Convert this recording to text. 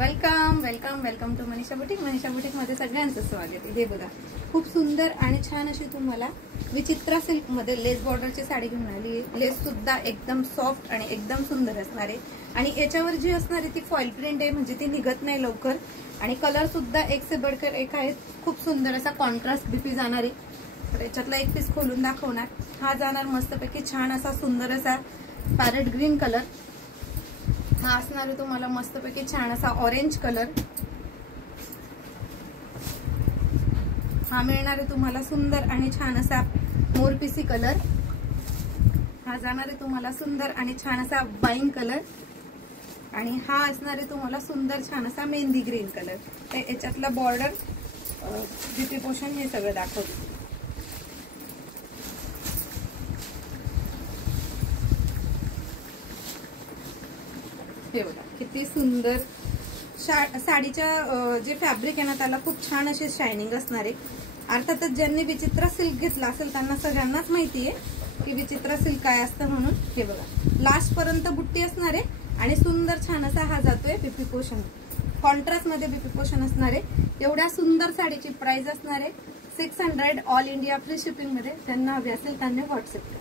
Welcome welcome welcome to Manisha boutique. Manisha boutique मध्ये सगळ्यांचं स्वागत. इथे बघा खूप सुंदर आणि छान अशी तुम्हाला विचित्रा सिल्क मध्ये लेस बॉर्डरची साडी घेऊन आली. लेस सुद्धा एकदम सॉफ्ट आणि एकदम सुंदर असणार आहे आणि याच्यावर जी असणार आहे ती फॉइल प्रिंट आहे, म्हणजे ती निघत नाही लवकर. आणि कलर सुद्धा एक से बढ़कर एक आहेत. खूप सुंदर असा कॉन्ट्रास्ट बीपी जाणार आहे. तर याच्यातला एक पीस खोलून दाखवणार. हा जाणार मस्तपैकी छान असा सुंदर असा पॅरेट ग्रीन कलर. हा असणार आहे तुम्हाला मस्तपैकी छान असा ऑरेंज कलर. हा मिळणार आहे तुम्हाला सुंदर आणि छान असा मोरपिसी कलर. हा जाणार आहे तुम्हाला सुंदर आणि छान असा वाईन कलर. आणि हा असणार आहे तुम्हाला सुंदर छान असा मेहंदी ग्रीन कलर. तर याच्यातला बॉर्डर बीपी पोर्शन हे सगळं दाखवतो. हे बघा किती सुंदर साडीच्या जे फॅब्रिक आहे ना त्याला खूप छान अशी शायनिंग असणार आहे. अर्थातच ज्यांनी विचित्रा सिल्क घेतला असेल त्यांना सगळ्यांनाच माहिती आहे की विचित्रा सिल्क काय असतं म्हणून. हे बघा लास्ट पर्यंत बुट्टी असणार आहे आणि सुंदर छान असा हा जातोय बीपी पोर्शन. कॉन्ट्रास्ट मध्ये बीपी पोर्शन असणार आहे. एवढ्या सुंदर साडीची प्राइस असणार आहे 600 ऑल इंडिया फ्री शिपिंग मध्ये. ज्यांना हवी असेल त्यांनी व्हॉट्सअप